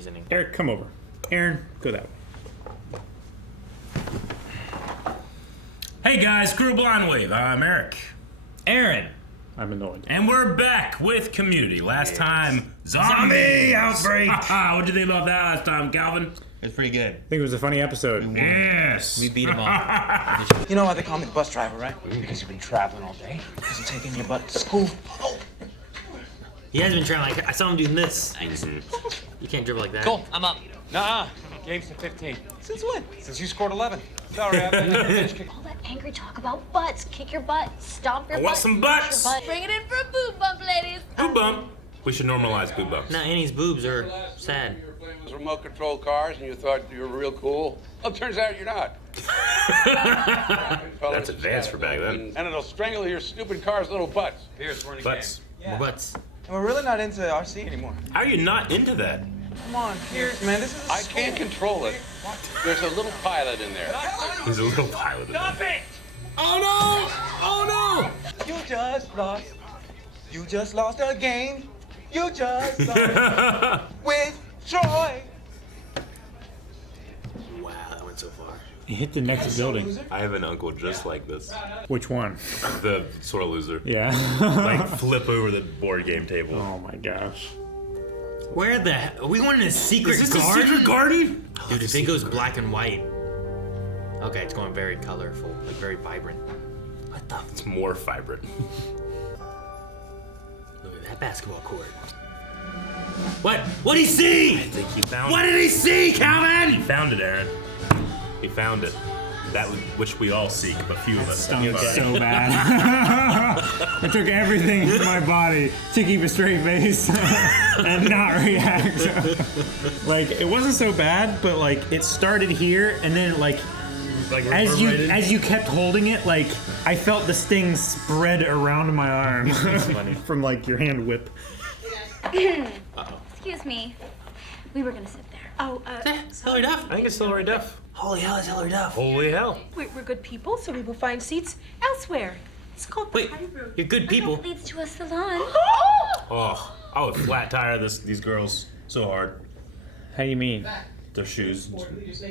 seasoning. Eric, come over. Aaron, go that way. Hey guys, Crew Blonde Wave. I'm Eric. Aaron. I'm annoyed. And we're back with Community. Last time, zombie outbreak. What'd you think about that last time, Calvin? It was pretty good. I think it was a funny episode. Yes. We beat him all. You know why they call me the bus driver, right? Because you've been traveling all day. Because you're taking your butt to school. Oh. He has been traveling. I saw him doing this. You can't dribble like that. Cool, I'm up. Nuh-uh. Game's to 15. Since when? Since you scored 11. Sorry, I've been All that angry talk about butts. Kick your butt. Stomp your I butt. want some butts. Your butt. Bring it in for a boob bump, ladies. Boob bump. We should normalize boob bumps. No, Annie's boobs are sad. You were playing with remote control cars and you thought you were real cool. Well, it turns out you're not. That's advanced for back then. And it'll strangle your stupid car's little butts. Pierce, we're in a Butts. More butts. And we're really not into RC anymore. How are you not into that? Come on, Pierce, man, this is a I can't control it. There's a little pilot in there. He's a little pilot. Stop it! Oh no! Oh You just lost a game. You just lost with Troy. Wow, that went so far. You hit the next building. I have an uncle just like this. Which one? The sore loser. Yeah. Like flip over the board game table. Oh my gosh. Where the hell? Are we going in a secret Is this garden? a secret garden? Dude, if it goes black and white. Okay, it's going very colorful, like very vibrant. What the? It's more vibrant. Look at that basketball court. What? What'd he see? I think he found What it. did he see, Calvin? He found it, Aaron. He found it. That which we all seek, but few of us Stunk can find. so bad. I took everything in my body to keep a straight face and not react. Like, it wasn't so bad, but like it started here and then like as you kept holding it, like I felt the sting spread around my arm from like your hand whip. Excuse me. We were gonna sit there. Oh, Hilary Duff. I think it's Hilary Duff. Holy hell, it's Hilary Duff. Holy hell. We're good people, so we will find seats elsewhere. It's called the Wait, high room. you're good people. It leads to a salon. Oh, I would flat tire these girls so hard. How do you mean? Their shoes.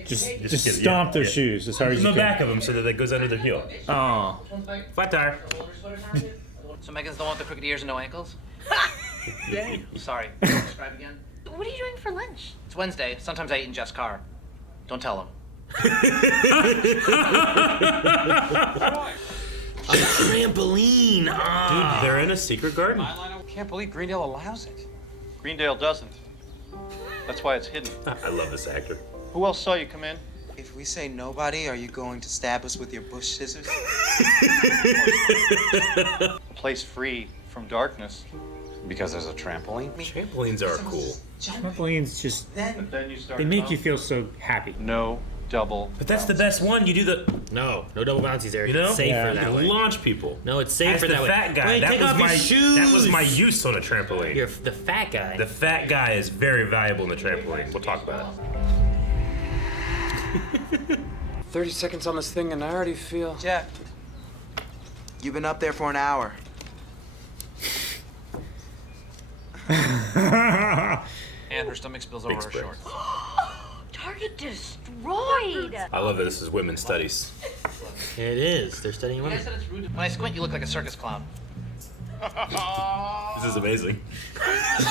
Just get- stomp their yeah. shoes as hard as In you the can. back of them so that it goes under their heel. Oh. Flat tire. So Megan's the one with the crooked ears and no ankles? Sorry. Describe again. What are you doing for lunch? It's Wednesday. Sometimes I eat in Jeff's car. Don't tell him. A trampoline. Dude, they're in a secret garden. I can't believe Greendale allows it. Greendale doesn't. That's why it's hidden. I love this actor. Who else saw you come in? If we say nobody, are you going to stab us with your bush scissors? A place free from darkness. Because there's a trampoline? Trampolines are cool. Trampolines just, But then you start. they make you feel so happy. No double. But that's the best one. You do the, No double bouncies, Eric. you know? It's safer Yeah. that You way. launch people. No, it's As safer the that way. fat guy, Wait, that take was off my your shoes. that was my use on a trampoline. You're the fat guy. The fat guy is very valuable in the trampoline. We'll talk about it. 30 seconds on this thing and I already feel... Jeff, you've been up there for an hour. And her stomach spills over her spring. shorts. Target destroyed. I love that this is women's studies. It is. They're studying You women. guys said it's rude. When I squint, you look like a circus clown. This is amazing.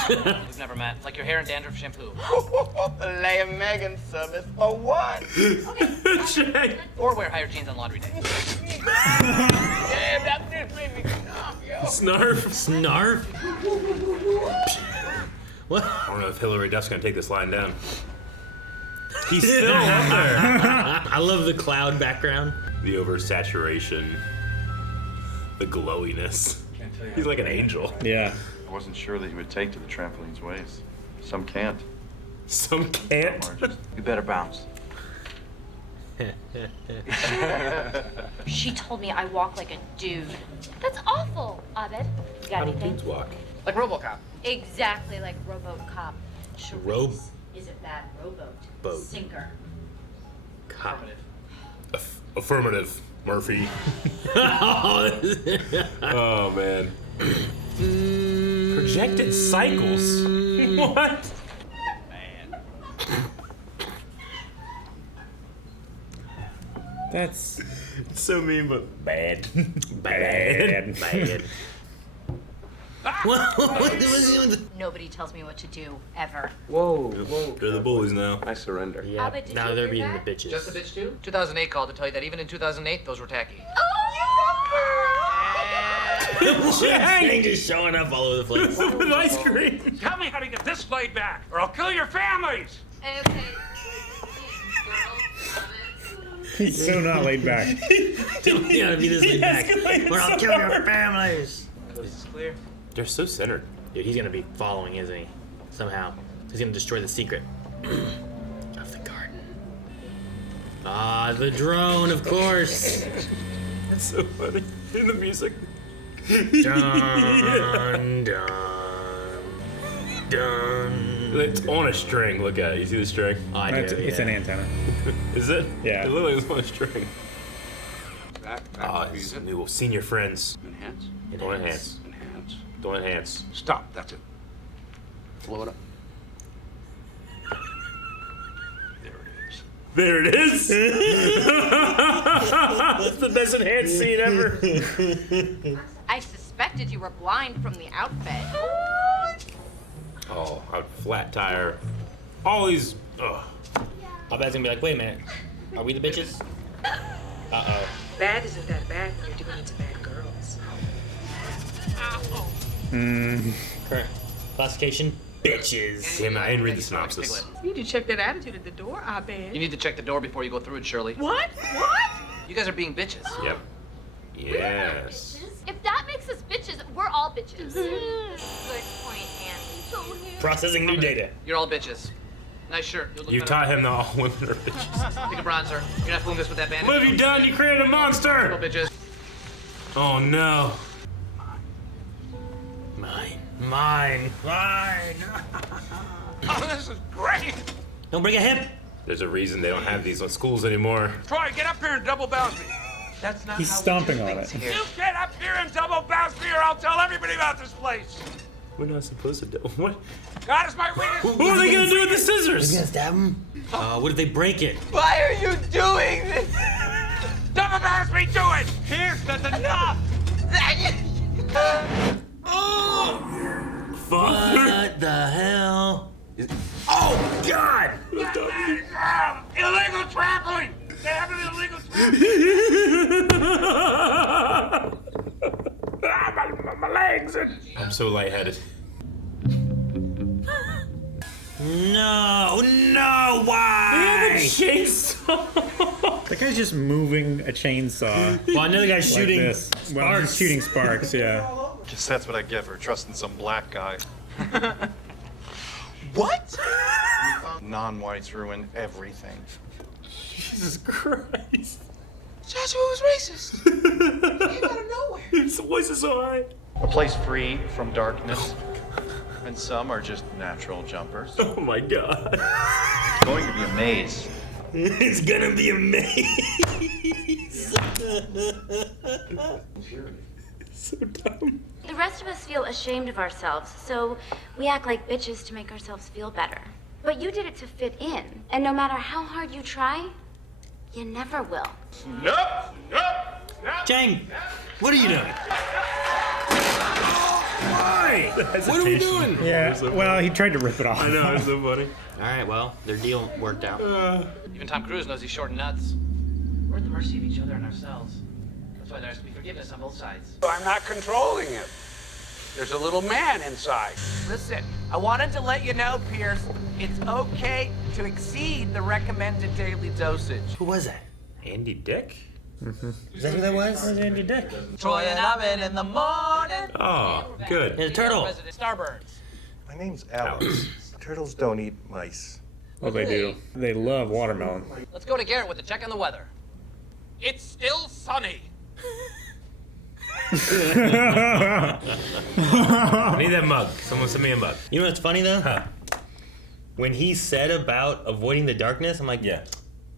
We've never met. Like your hair and dandruff shampoo. Lay a Megan service for what? Chang. Or wear higher jeans on laundry day. Damn, that dude made me calm, yo. Snarf. Snarf? What? I don't know if Hilary Duff's gonna take this line down. He's still up there. I love the cloud background. The oversaturation. The glowiness. He's like an angel. Yeah. I wasn't sure that you would take to the trampoline's ways. Some can't. Some can't. You better bounce. She told me I walk like a dude. That's awful, Abed. You got anything? Dudes walk. Like RoboCop. Exactly like RoboCop. Robe- Charisse is a bad rowboat. Boat. Sinker. Cop. Affirmative, Murphy. Oh man. Projected cycles. What? That's so mean, but bad. bad. Nobody tells me what to do, ever. Whoa. They're the bullies now. I surrender. Yeah. Abed, did Now you they're hear being that? the bitches. Just a bitch too? 2008 called to tell you that even in 2008, those were tacky. Chang just showing up all over the place. With ice cream. Tell me how to get this laid back, or I'll kill your families. Okay. He's so not laid back. Tell me how to be this laid back. Or I'll kill your families. This is clear. They're so centered. Dude, he's gonna be following, isn't he? Somehow. He's gonna destroy the secret of the garden. Ah, the drone, of course. That's so funny. In the music. Dun, dun, dun. It's on a string. Look at it. You see the string? Oh, I do, It's an antenna. Is it? Yeah. It literally is on a string. Back Oh, to it's music. new senior friends. Enhance. Don't enhance. Enhance. Don't enhance. Stop. That's it. Blow it up. There it is. There it is. That's the best enhanced scene ever. I suspected you were blind from the outfit. Oh, a flat tire. All these. Ugh. I'll bet gonna be like, wait a minute. Are we the bitches? Uh-oh. Bad isn't that bad when you're doing it to bad girls. Current classification, bitches. Damn, I didn't read the synopsis. You need to check that attitude at the door, I bet. You need to check the door before you go through it, Shirley. What? What? You guys are being bitches. Yep. Yes. If that makes us bitches, we're all bitches. Good point, Andy. Processing new data. You're all bitches. Nice shirt. You'll look You better. taught him that all women are bitches. Take a bronzer. You're not fooling us with that bandage. What have you done? You created a Little monster! bitches. Oh no. Mine. Mine. Mine. Oh, this is great. Don't break a hip. There's a reason they don't have these on schools anymore. Troy, get up here and double bounce me. That's not He's how stomping we do on things it. here. You get up here and double bounce me, or I'll tell everybody about this place. We're not supposed to do. What? God is my witness. What are they gonna do with the scissors? Stab him? What if they break it? Why are you doing this? Double bounce me, do it. Here, that's enough. Father. What the hell? Oh, God! Illegal trampoline. They have an illegal trampoline. My legs. I'm so lightheaded. No, no, why? Chainsaw. That guy's just moving a chainsaw. Well, another guy's Like shooting this. Well, he's sparks. shooting sparks, yeah. Guess that's what I get for trusting some black guy. What? Non-whites ruin everything. Jesus Christ. Joshua was racist. Came out of nowhere. His voice is so high. A place free from darkness. And some are just natural jumpers. Oh my God. It's going to be a maze. It's gonna be a maze. So dumb. The rest of us feel ashamed of ourselves, so we act like bitches to make ourselves feel better. But you did it to fit in, and no matter how hard you try, you never will. Chang, what are you doing? Why? What are we doing? Yeah, well, he tried to rip it off. I know, it's so funny. All right, well, their deal worked out. Even Tom Cruise knows he's short and nuts. We're at the mercy of each other and ourselves. That's why there has to be forgiveness on both sides. I'm not controlling it. There's a little man inside. Listen, I wanted to let you know, Pierce, it's okay to exceed the recommended daily dosage. Who was that? Andy Dick? Is that who that was? Andy Dick. Troy and Oven in the morning. Oh, good. Yeah, the turtle. President Starbirds. My name's Alex. Turtles don't eat mice. Oh, they do. They love watermelon. Let's go to Garrett with a check on the weather. It's still sunny. I need that mug. Someone send me a mug. You know what's funny though? Huh. When he said about avoiding the darkness, I'm like, Yeah.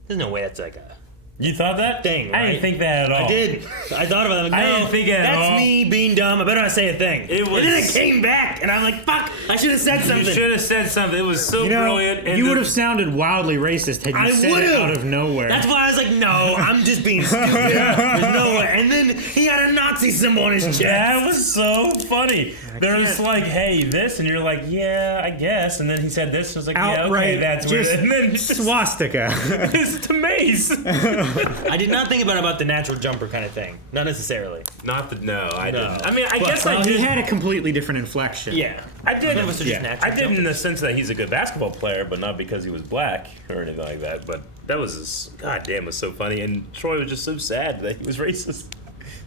there's no way that's like a You thought that? Thing, I right? didn't think that at all. I did. I thought about it. Like, I no, didn't think it at all. That's me being dumb. I better not say a thing. It was- And then it came back, and I'm like, fuck, I should have said something. You should have said something. It was so You know, brilliant. And you would have sounded wildly racist had you I said it would've. out of nowhere. That's why I was like, no, I'm just being stupid. There's no way. And then he had a Nazi symbol on his chest. That was so funny. They're just like, hey, this, and you're like, yeah, I guess. And then he said this. I was like, yeah, outright, okay, that's weird. just And then swastika. it's to maze. I did not think about the natural jumper kind of thing. Not necessarily. I didn't. I mean, I But- guess Well, I he did. had a completely different inflection. Yeah. I did. None of us are just natural I did in jumpers. the sense that he's a good basketball player, but not because he was black or anything like that. But that was just, goddamn, it was so funny. And Troy was just so sad that he was racist.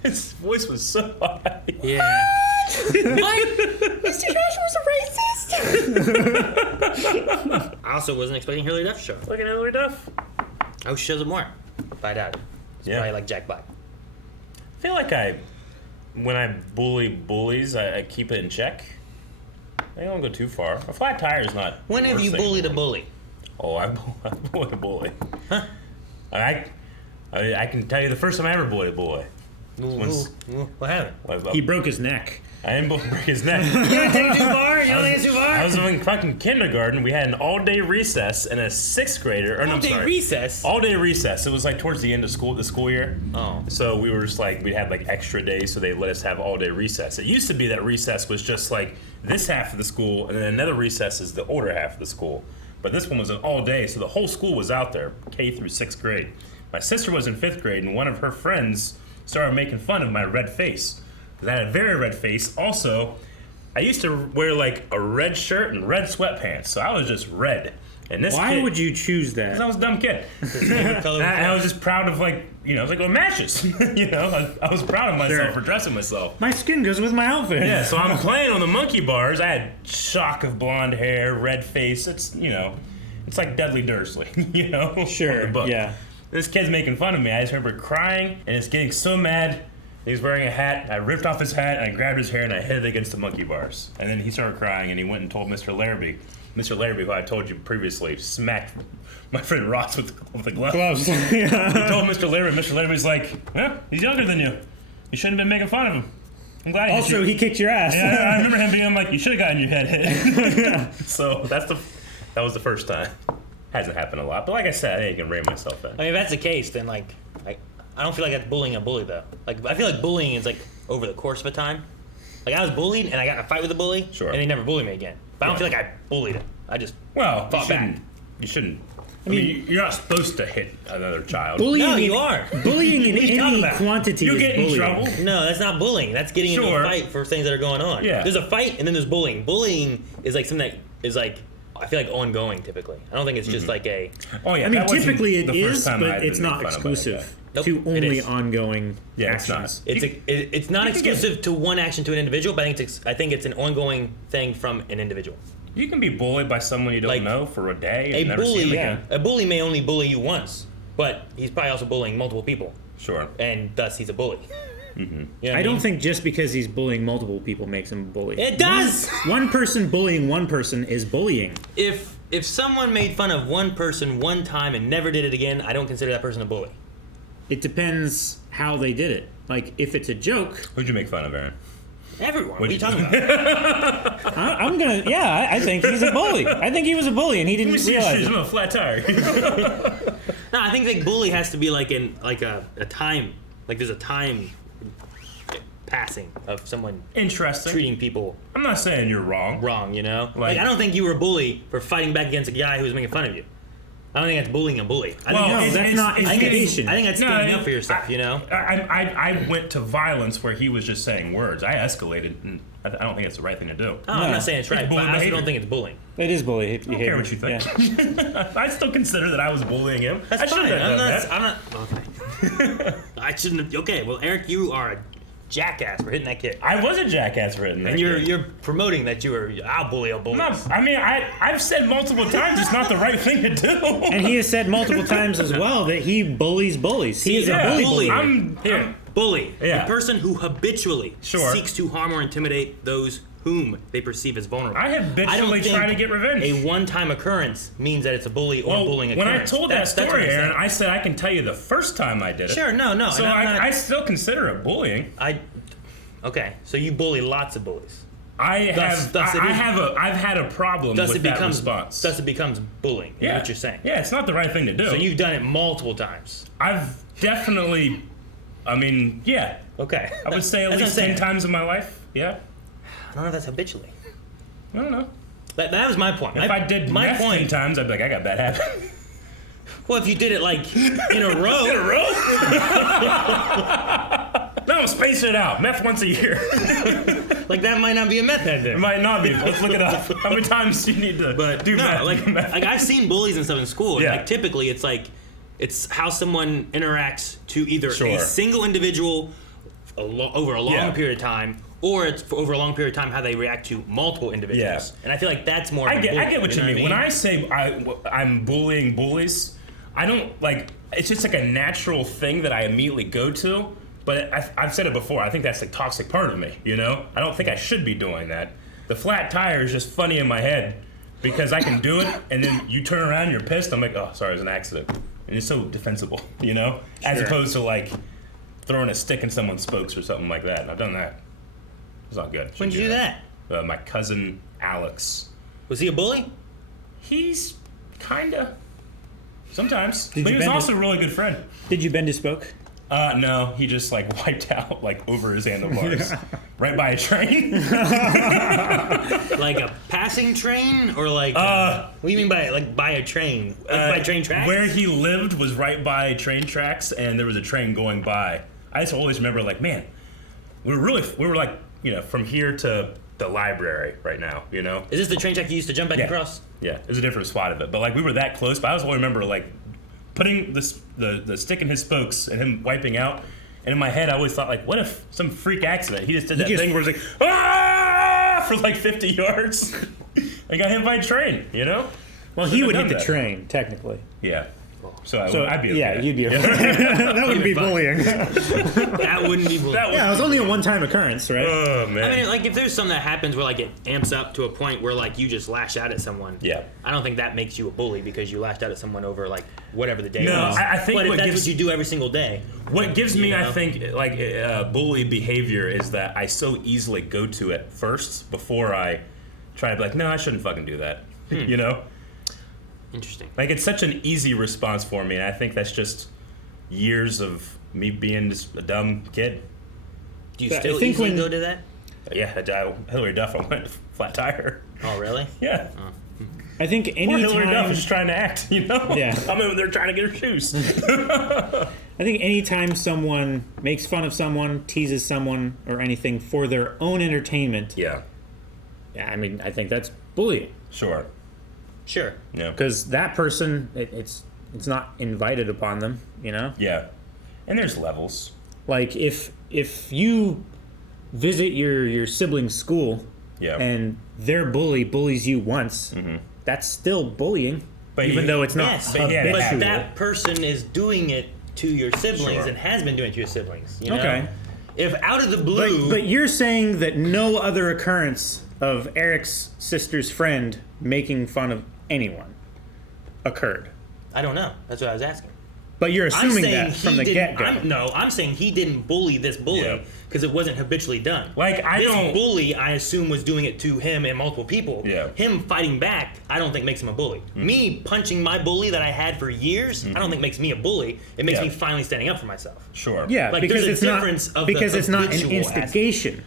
His voice was so high. Yeah. What? Mr. Josh was a racist? I also wasn't expecting Hilary Duff to show up. Look at Hilary Duff. I hope she shows up more. But I doubt it. It's Yeah. probably like Jack Black. I feel like when I bully bullies, I keep it in check. I don't go too far. A flat tire is not. When the have worst you thing. bullied a bully? Oh, I bullied a bully. Huh? I can tell you the first time I ever bullied a boy. What happened? He broke his neck. I didn't break his neck. You don't take it too far? You don't think it's too far? I was in fucking kindergarten. We had an all-day recess, and a sixth grader. Or no, I'm All-day sorry. recess? All-day recess. It was like towards the end of the school year. Oh. So we were just like, we'd have like extra days, so they let us have all-day recess. It used to be that recess was just like this half of the school, and then another recess is the older half of the school. But this one was an all-day, so the whole school was out there, K through sixth grade. My sister was in fifth grade, and one of her friends started making fun of my red face. Because I had a very red face. Also, I used to wear like a red shirt and red sweatpants, so I was just red. And this Why kid, would you choose because I that? was a dumb kid. and I was just proud of like, I was like, well, matches. I was proud of myself Sure. for dressing myself. My skin goes with my outfit. Yeah, so I'm playing on the monkey bars. I had shock of blonde hair, red face. It's, it's like Dudley Dursley, Sure, on the book. yeah. This kid's making fun of me. I just remember crying and just getting so mad. He was wearing a hat. I ripped off his hat and I grabbed his hair and I hit it against the monkey bars. And then he started crying and he went and told Mr. Larrabee. Mr. Larrabee, who I told you previously, smacked my friend Ross with the glove. Gloves. He Yeah. told Mr. Larrabee. Mr. Larrabee's like, well, he's younger than you. You shouldn't have been making fun of him. I'm glad he hit Also, you. he kicked your ass. Yeah, I remember him being like, you should have gotten your head hit. So that was the first time. Hasn't happened a lot, but like I said, I can rein myself in. I mean, if that's the case, then I don't feel like that's bullying a bully though. Like I feel like bullying is like over the course of a time. Like I was bullied and I got in a fight with a bully, Sure. and he never bullied me again. But I don't feel like I bullied him. I just Well, fought back. You shouldn't. I mean, you're not supposed to hit another child. Bullying No, in- you are. Bullying in What are you talking any about? quantity You is get in bullying. trouble. No, that's not bullying. That's getting into Sure. a fight for things that are going on. Yeah. There's a fight and then there's bullying. Bullying is like something that is like I feel like ongoing typically. I don't think it's just like a Oh yeah. I mean, that wasn't typically it the first is, time but I'd it's been not made fun of by that exclusive guy. Nope, to it only is. ongoing Yeah, it's actions. not. it's not you can get- exclusive to one action to an individual, but I think it's an ongoing thing from an individual. You can be bullied by someone you don't Like, know for a day and A never see bully, them again. a bully may only bully you once, but he's probably also bullying multiple people, Sure. and thus he's a bully. You know what I don't mean? think just because he's bullying multiple people makes him a bully. It does! One person bullying one person is bullying. If someone made fun of one person one time and never did it again, I don't consider that person a bully. It depends how they did it. Like, if it's a joke, Who'd you make fun of, Aaron? Everyone. What are What'd you you- talking about? I'm gonna. Yeah, I think he's a bully. I think he was a bully, and he Let me didn't see your realize shoes. it. I'm a flat tire. No, I think like bully has to be like in like a time. Like there's a time passing of someone Interesting. treating people I'm not saying you're wrong. wrong. You know, Like- like I don't think you were a bully for fighting back against a guy who was making fun of you. I don't think that's bullying a bully. I Well, think No, that's not it's intimidation. I think that's No, standing up for yourself. You know. I went to violence where he was just saying words. I escalated, and I don't think it's the right thing to do. Oh, I'm No. not saying it's right, It's but bullying I also behavior. don't think it's bullying. It is bully. I don't care what you think. I still consider that I was bullying him. That's I shouldn't fine. have done that. I'm not. Okay. I shouldn't have. Okay. Well, Eric, you are a jackass for hitting that kid, I was a jackass for hitting that and kid. you're promoting that you were. I'll bully a bully. No, I mean, I've said multiple times it's not the right thing to do. And he has said multiple times as well that he bullies bullies. He is a bully bully. I'm Bully. Yeah. A person who habitually Sure. seeks to harm or intimidate those whom they perceive as vulnerable. I habitually don't think try to get revenge. A one-time occurrence means that it's a bully or a bullying when occurrence. I told That's that what story, I'm saying. Aaron, I said I can tell you the first time I did it. Sure, no. So and I'm not- I still consider it bullying. Okay, so you bully lots of bullies. I've had a problem with that response. Thus it becomes bullying. Yeah. Is what you're saying. Yeah, it's not the right thing to do. So you've done it multiple times. I've definitely, yeah. Okay. I would say at That's least what I'm 10 saying. times in my life. Yeah. I don't know if that's habitually. I don't know. That was my point. If I did my meth point 10 times, I'd be like, I got bad habits. Well, if you did it like in a row. In a row? No, space it out. Meth once a year. Like that might not be a meth head then. It might not be. Let's look it up. How many times do you need to do no, meth? like I've seen bullies and stuff in school. And Yeah. like typically it's how someone interacts to either a single individual over a long period of time, or it's over a long period of time how they react to multiple individuals. Yeah. And I feel like that's more. I of a get bully, what you mean. When I say I'm bullying bullies, I don't like. It's just like a natural thing that I immediately go to. But I've said it before. I think that's the toxic part of me. You know, I don't think I should be doing that. The flat tire is just funny in my head because I can do it, and then you turn around, you're pissed. I'm like, oh, sorry, it was an accident, and it's so defensible. You know, as opposed to like throwing a stick in someone's spokes or something like that. And I've done that. It's not good. When did you do that? My cousin Alex. Was he a bully? He's kinda. Sometimes. Did But you he was bend also a really good friend. Did you bend his spoke? No, he just like wiped out like over his handlebars, right by a train. Like a passing train, or like what do you mean by by a train? Like by train tracks? Where he lived was right by train tracks, and there was a train going by. I just always remember like, man, we were like, you know, from here to the library right now. You know, is this the train track you used to jump back across? Yeah, it was a different spot of it, but like we were that close. But I always remember like putting the stick in his spokes and him wiping out. And in my head, I always thought, like, what if some freak accident? He just did that thing where it's like, ah, for like 50 yards. I got hit by a train, you know? Well, he would hit the train, technically. Yeah. So I'd be okay. Yeah, you'd be okay. That wouldn't be bullying. That wouldn't be bullying. Yeah, it was only a one-time occurrence, right? Oh, man. I mean, like, if there's something that happens where, like, it amps up to a point where, like, you just lash out at someone. Yeah. I don't think that makes you a bully because you lashed out at someone over, like, whatever the day No, was. I think but if what that's gives- what you do every single day. What gives me, You know? I think, like, bully behavior is that I so easily go to it first before I try to be like, no, I shouldn't fucking do that. You know? Interesting. Like, it's such an easy response for me, and I think that's just years of me being just a dumb kid. Do you still easily go to that? Yeah, Hilary Duff, I went flat tire. Oh, really? Yeah. I think Poor any Hilary Duff time, is trying to act, you know? Yeah. I'm over there trying to get her shoes. I think anytime someone makes fun of someone, teases someone, or anything for their own entertainment, Yeah. I mean, I think that's bullying. Sure. Sure. Yeah. Because that person, it's not invited upon them, you know? Yeah. And there's levels. Like, if you visit your sibling's school Yeah. and their bully bullies you once, that's still bullying, But even though it's not Yes, habitual. but that person is doing it to your siblings Sure. and has been doing it to your siblings. You know? Okay. If out of the blue... But you're saying that no other occurrence of Eric's sister's friend making fun of anyone occurred. I don't know. That's what I was asking. But you're assuming that he from the didn't- get-go. I'm saying he didn't bully this bully because it wasn't habitually done. Like, this bully, I assume, was doing it to him and multiple people. Yeah. Him fighting back, I don't think makes him a bully. Me punching my bully that I had for years, I don't think makes me a bully. It makes me finally standing up for myself. Sure. Yeah, Like, because there's it's a not difference of because the it's not an habitual instigation.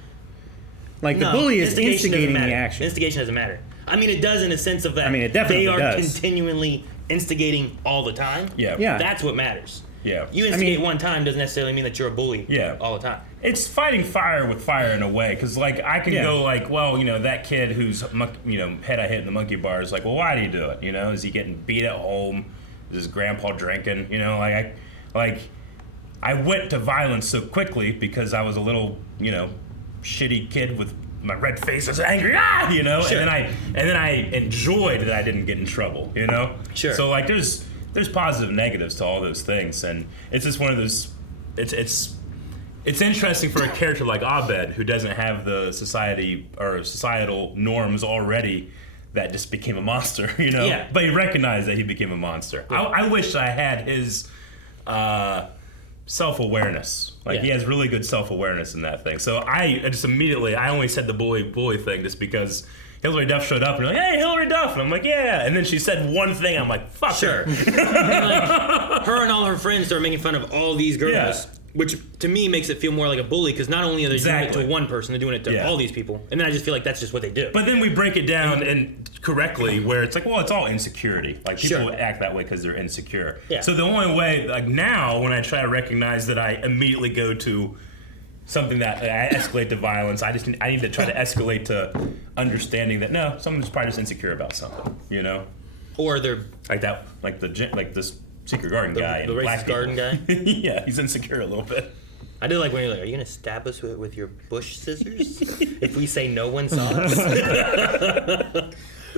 Like No, the bully is instigation doesn't instigating matter. the action. Instigation doesn't matter. I mean, it does in a sense of that I mean, it definitely they are does. continually instigating all the time. Yeah. Yeah. That's what matters. Yeah. You instigate one time doesn't necessarily mean that you're a bully all the time. It's fighting fire with fire in a way, because like I can go like, well, you know, that kid whose head I hit in the monkey bar is like, well, why do you do it? You know, is he getting beat at home? Is his grandpa drinking? You know, I went to violence so quickly because I was a little, shitty kid with my red face is angry, you know, Sure. and then I enjoyed that I didn't get in trouble, you know. Sure. So like, there's positive and negatives to all those things, and it's just one of those. It's it's interesting for a character like Abed, who doesn't have the societal norms already, that just became a monster, you know? Yeah. But he recognized that he became a monster. Yeah. I wish I had his self-awareness. Like, he has really good self-awareness in that thing. So I just immediately, I only said the boy thing just because Hilary Duff showed up and you're like, hey, Hilary Duff. And I'm like, yeah. And then she said one thing. I'm like, fuck her. And like, her and all her friends started making fun of all these girls, which to me makes it feel more like a bully because not only are they doing it to one person, they're doing it to all these people. And then I just feel like that's just what they do. But then we break it down and correctly where it's like, well, it's all insecurity. Like, people act that way because they're insecure. Yeah. So the only way, like now, when I try to recognize that, I immediately go to something that I escalate to violence. I need to try to escalate to understanding that no, someone's probably just insecure about something, you know, or they're like that, like this Secret Garden guy, the racist garden guy. Yeah, he's insecure a little bit. I did like when you're like, "Are you gonna stab us with your bush scissors if we say no one saw us?" The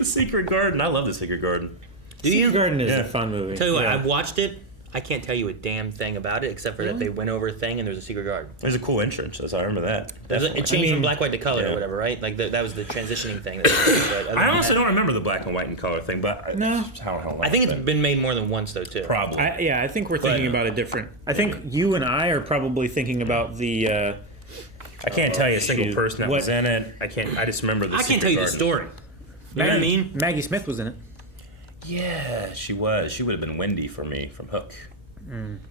Secret Garden. I love the Secret Garden. Secret Garden is a fun movie. Tell you what, I've watched it. I can't tell you a damn thing about it except for that they went over a thing and there's a secret garden. There's a cool entrance, so I remember that. It changed from black, white to color or whatever, right? Like that was the transitioning thing. I honestly don't remember the black and white and color thing, but I think it's been made more than once though too. Probably. I think we're thinking about it different. I think you and I are probably thinking about the. I can't tell you a single person that was in it. I just remember the. I can't tell you the story. You know what I mean? Maggie Smith was in it. Yeah, she was. She would have been Wendy for me from Hook.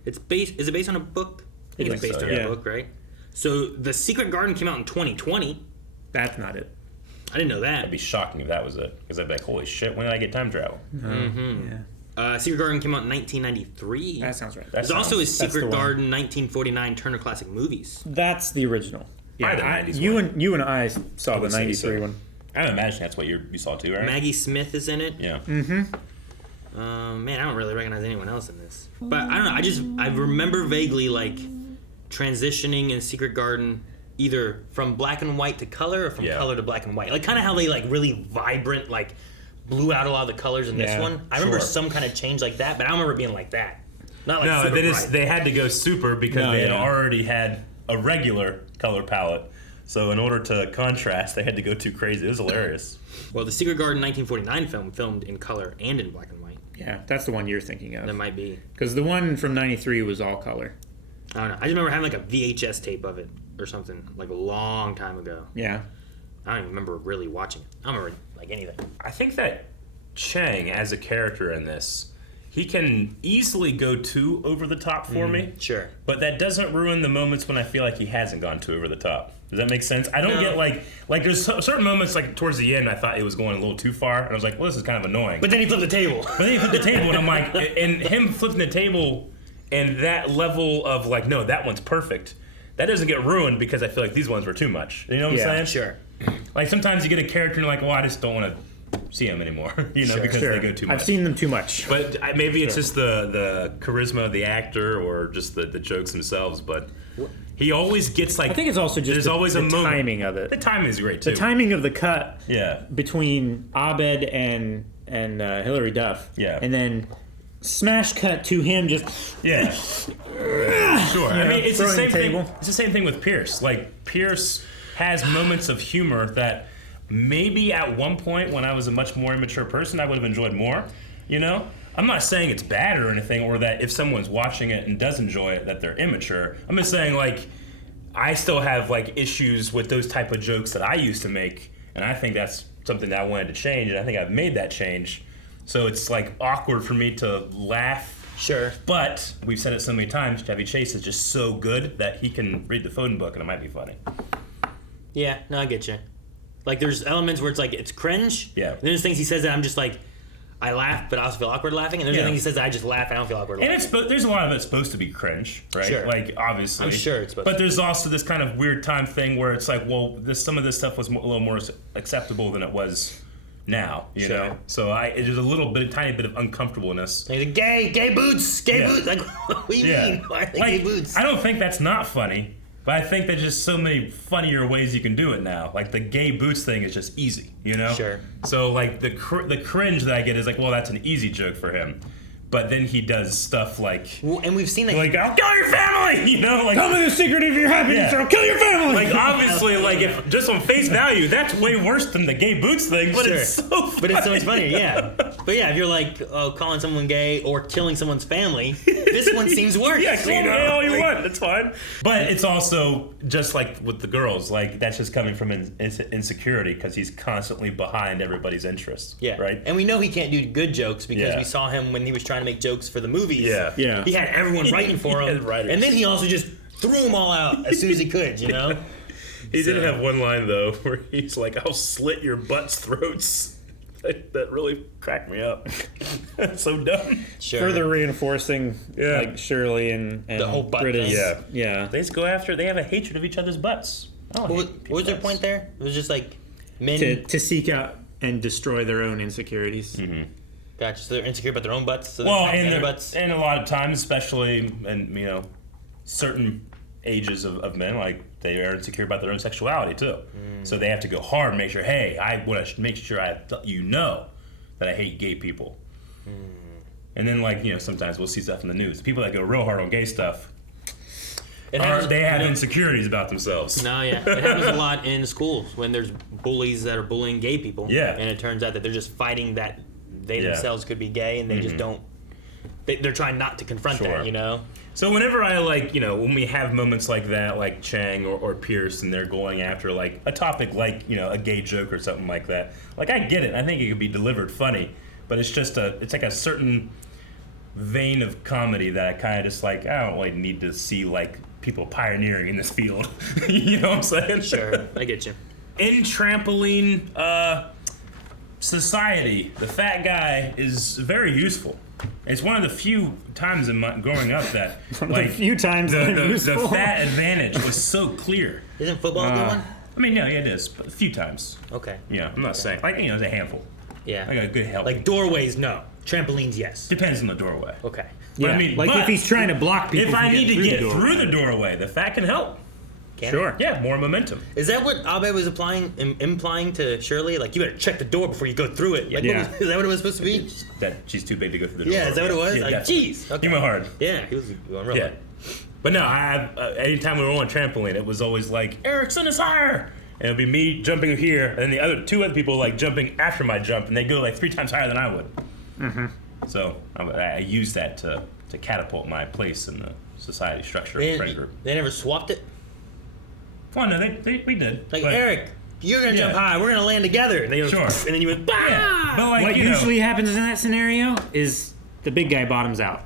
Is it based on a book? I think it's based on a book, right? So The Secret Garden came out in 2020. That's not it. I didn't know that. It'd be shocking if that was it, because I'd be like, holy shit, when did I get time travel? Secret Garden came out in 1993. That sounds right. There's also a Secret Garden 1949 Turner Classic Movies. That's the original. Yeah, you and I saw the 93 one. I imagine that's what you saw too, right? Maggie Smith is in it. Yeah. Man, I don't really recognize anyone else in this. But I don't know. I remember vaguely like transitioning in Secret Garden either from black and white to color or from color to black and white. Like kind of how they like really vibrant like blew out a lot of the colors in this one. I remember some kind of change like that, but I don't remember it being like that. Not like super bright. They had to go super because they had already had a regular color palette. So in order to contrast, they had to go too crazy. It was hilarious. Well, the Secret Garden 1949 film filmed in color and in black and white. Yeah, that's the one you're thinking of. That might be. Because the one from 93 was all color. I don't know. I just remember having like a VHS tape of it or something like a long time ago. Yeah. I don't even remember really watching it. I don't remember like anything. I think that Chang, as a character in this, he can easily go too over the top for me. Sure. But that doesn't ruin the moments when I feel like he hasn't gone too over the top. Does that make sense? I don't get like there's certain moments like towards the end I thought it was going a little too far and I was like, well, this is kind of annoying. But then he flipped the table. And I'm like, and him flipping the table and that level of like, no, that one's perfect. That doesn't get ruined because I feel like these ones were too much. You know what I'm saying? Sure. Like sometimes you get a character and you're like, well, I just don't want to see them anymore, because they go too much. I've seen them too much. But maybe it's just the charisma of the actor or just the jokes themselves. But he always gets like. I think it's also just the timing of it. The timing is great too. The timing of the cut. Yeah. Between Abed and Hilary Duff. Yeah. And then smash cut to him just. Yeah. Sure. I mean, it's the same thing. It's the same thing with Pierce. Like Pierce has moments of humor that. Maybe at one point when I was a much more immature person, I would have enjoyed more, I'm not saying it's bad or anything, or that if someone's watching it and does enjoy it, that they're immature. I'm just saying, like, I still have, like, issues with those type of jokes that I used to make, and I think that's something that I wanted to change, and I think I've made that change. So it's, like, awkward for me to laugh. Sure. But we've said it so many times, Chevy Chase is just so good that he can read the phone book, and it might be funny. Yeah, no, I get you. Like, there's elements where it's like, it's cringe. Yeah. And there's things he says that I'm just like, I laugh, but I also feel awkward laughing. And there's things he says that I just laugh, I don't feel awkward laughing. And there's a lot of it supposed to be cringe, right? Sure. Like, obviously. I'm sure it's supposed to. But there's also this kind of weird time thing where it's like, well, some of this stuff was a little more acceptable than it was now, you know? So there's a tiny bit of uncomfortableness. Like, gay boots, boots. Like, what do you mean? Why are they gay boots? I don't think that's not funny. But I think there's just so many funnier ways you can do it now. Like the gay boots thing is just easy, Sure. So like the cringe that I get is like, well, that's an easy joke for him. But then he does stuff like, well, and we've seen that, like, I'll kill your family, you know, like, tell me the secret of your happiness, or I'll kill your family. Like, obviously, like, if just on face value, that's way worse than the gay boots thing, but it's so funny. But it's so much funnier, yeah. But yeah, if you're like calling someone gay or killing someone's family, this one seems worse. Yeah, call me all you want, that's fine. But it's also just like with the girls, like, that's just coming from insecurity because he's constantly behind everybody's interests. Yeah, right. And we know he can't do good jokes because we saw him when he was trying to make jokes for the movies. Yeah. He had everyone writing for him, and then he also just threw them all out as soon as he could. You know. He did have one line though where he's like, "I'll slit your butts' throats." That really cracked me up. That's so dumb. Sure. Further reinforcing, like Shirley and the whole butt Britta's. thing. Yeah. They just go after. They have a hatred of each other's butts. What was their point there? It was just like men to seek out and destroy their own insecurities. Mm-hmm. Gotcha. So they're insecure about their own butts. So and a lot of times, especially in certain ages of men, like they are insecure about their own sexuality too. So they have to go hard and make sure, hey, I want to make sure that I hate gay people. And then sometimes we'll see stuff in the news. People that go real hard on gay stuff, they have insecurities about themselves. No, yeah. It happens a lot in schools when there's bullies that are bullying gay people. Yeah. And it turns out that they're just fighting that they themselves could be gay, and they just don't. They're trying not to confront that, you know? So whenever I when we have moments like that, like Chang or Pierce, and they're going after like a topic like a gay joke or something like that, like I get it. I think it could be delivered funny, but it's just it's like a certain vein of comedy that I kind of just like. I don't need to see like people pioneering in this field. You know what I'm saying? Sure, I get you. In trampoline society, the fat guy is very useful. It's one of the few times in my growing up that the fat advantage was so clear. Isn't football a good one? I mean, yeah, it is, but a few times. Okay. Yeah, I'm not saying it's a handful. Yeah. I got a good help. Like doorways, no. Trampolines, yes. Depends on the doorway. Okay. But I mean, if he's trying to block people, if I need to get through the doorway, the fat can help. Sure. Yeah, more momentum. Is that what Abed was implying to Shirley? Like, you better check the door before you go through it. Like, is that what it was supposed to be? That she's too big to go through the door. Yeah, is that what it was? Yeah, like, jeez. Okay. He went hard. Yeah, he was going real hard. But no, anytime we were on a trampoline, it was always like, Eric, send us higher. And it would be me jumping here, and then the two other people like jumping after my jump, and they go like 3 times higher than I would. Mm-hmm. So I used that to catapult my place in the society structure of friend group. They never swapped it? Well, no, we did. Like, Eric, you're going to jump high. We're going to land together. And they go, and then you went, bah! Yeah. But like, what usually happens in that scenario is the big guy bottoms out.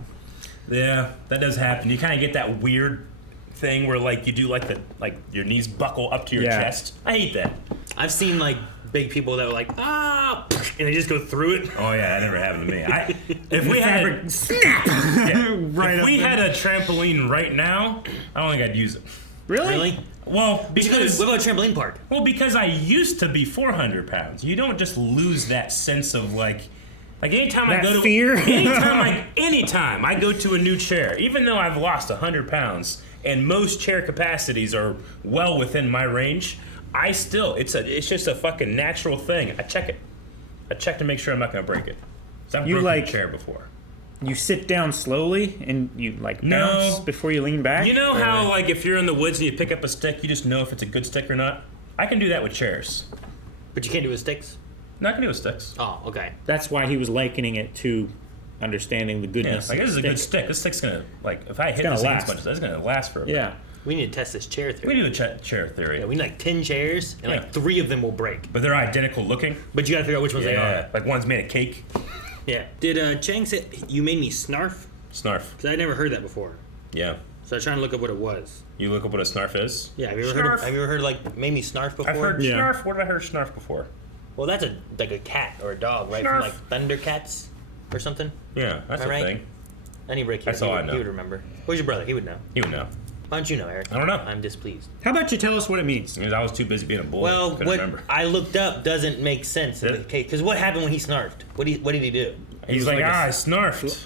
Yeah, that does happen. You kind of get that weird thing where like you do like your knees buckle up to your chest. I hate that. I've seen like big people that were like, and they just go through it. Oh yeah, that never happened to me. If we had a trampoline right now, I don't think I'd use it. Really? Well, because what about a trampoline park? Well, because I used to be 400 pounds. You don't just lose that sense of like anytime I go to fear. anytime I go to a new chair, even though I've lost 100 pounds and most chair capacities are well within my range, it's just a fucking natural thing. I check it. I check to make sure I'm not gonna break it. So I've broken a chair before. You sit down slowly and you bounce before you lean back? You know how if you're in the woods and you pick up a stick, you just know if it's a good stick or not? I can do that with chairs. But you can't do it with sticks? No, I can do it with sticks. Oh, okay. That's why he was likening it to understanding the goodness. This is a good stick. This stick's gonna if I hit this as much as it's gonna last for a bit. Yeah. We need to test this chair theory. We do a chair theory. Yeah, we need 10 chairs, and 3 of them will break. But they're identical looking. But you gotta figure out which ones they are. Like one's made of cake. Yeah. Did Chang say you made me snarf? Snarf. Because I'd never heard that before. Yeah. So I was trying to look up what it was. You look up what a snarf is? Yeah. Have you ever heard made me snarf before? I've heard snarf. Where have I heard snarf before? Well, that's like a cat or a dog, right? Snarf. From Thundercats or something. Yeah, that's a thing. Any Rick here, that's all I know. He would remember. Where's your brother? He would know. He would know. Why don't you know, Eric? I don't know. I'm displeased. How about you tell us what it means? Because I was too busy being a bully. Well, what I looked up doesn't make sense in the case. Because what happened when he snarfed? What did he do? He's like, I snarfed.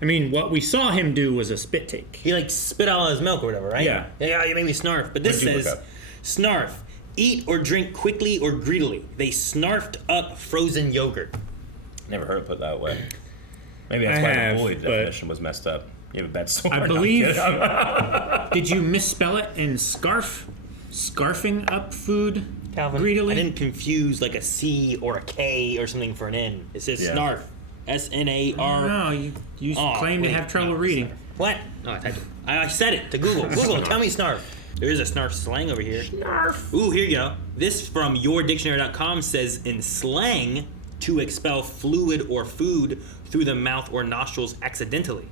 I mean, what we saw him do was a spit take. He spit out all his milk or whatever, right? Yeah. Yeah, you made me snarf. But this says, snarf. Eat or drink quickly or greedily. They snarfed up frozen yogurt. Never heard it put that way. Maybe that's why the bully definition was messed up. You have a bad sword. I believe. Did you misspell it in scarf? Scarfing up food Calvin, greedily? I didn't confuse like a C or a K or something for an N. It says Snarf. S-N-A-R. No, you claim to have trouble reading. What? No, I said it to Google. Google, tell me Snarf. There is a Snarf slang over here. Snarf. Ooh, here you go. This from yourdictionary.com says in slang, to expel fluid or food through the mouth or nostrils accidentally.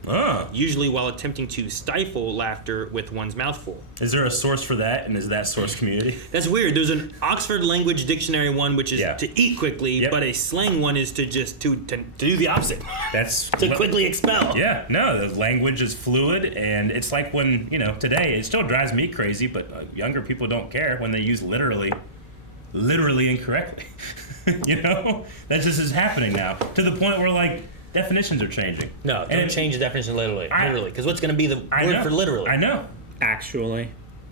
Usually while attempting to stifle laughter with one's mouth full. Is there a source for that, and is that source community? That's weird. There's an Oxford Language Dictionary one, which is to eat quickly, but a slang one is to just to do the opposite. That's to quickly expel. Yeah, no, the language is fluid, and it's like when, today, it still drives me crazy, but younger people don't care when they use literally incorrectly. That just is happening now, to the point where, like, definitions are changing. No, don't change the definition literally, because what's going to be the word for literally? I know. Actually.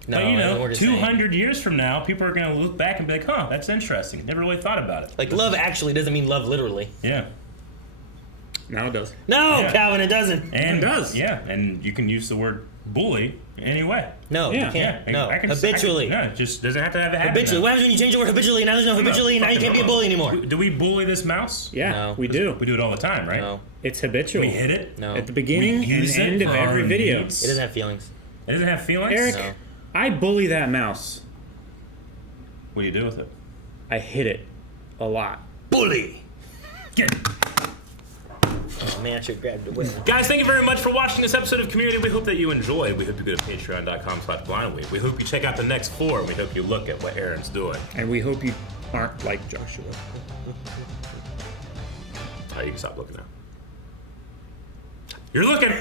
No, but 200 years from now, people are going to look back and be like, huh, that's interesting. Never really thought about it. Like, love actually doesn't mean love literally. Yeah. No, it does. No, Calvin, it doesn't. And it does. Yeah, and you can use the word bully anyway. No, you can't. No, habitually. No, it just doesn't have to have a habit. Habitually. What happens when you change the word habitually? Now there's no habitually, now you can't be a bully anymore. Do we bully this mouse? Yeah, No. we do. We do it all the time, right? No. It's habitual. We hit it? No. At the beginning and end of every video. It doesn't have feelings. It doesn't have feelings? Eric, No. I bully that mouse. What do you do with it? I hit it a lot. Bully! Get it. Oh, man, I should grab the win. Guys, thank you very much for watching this episode of Community. We hope that you enjoyed. We hope you go to patreon.com/blindweek. We hope you check out the next 4. We hope you look at what Aaron's doing. And we hope you aren't like Joshua. Oh, you can stop looking now. You're looking!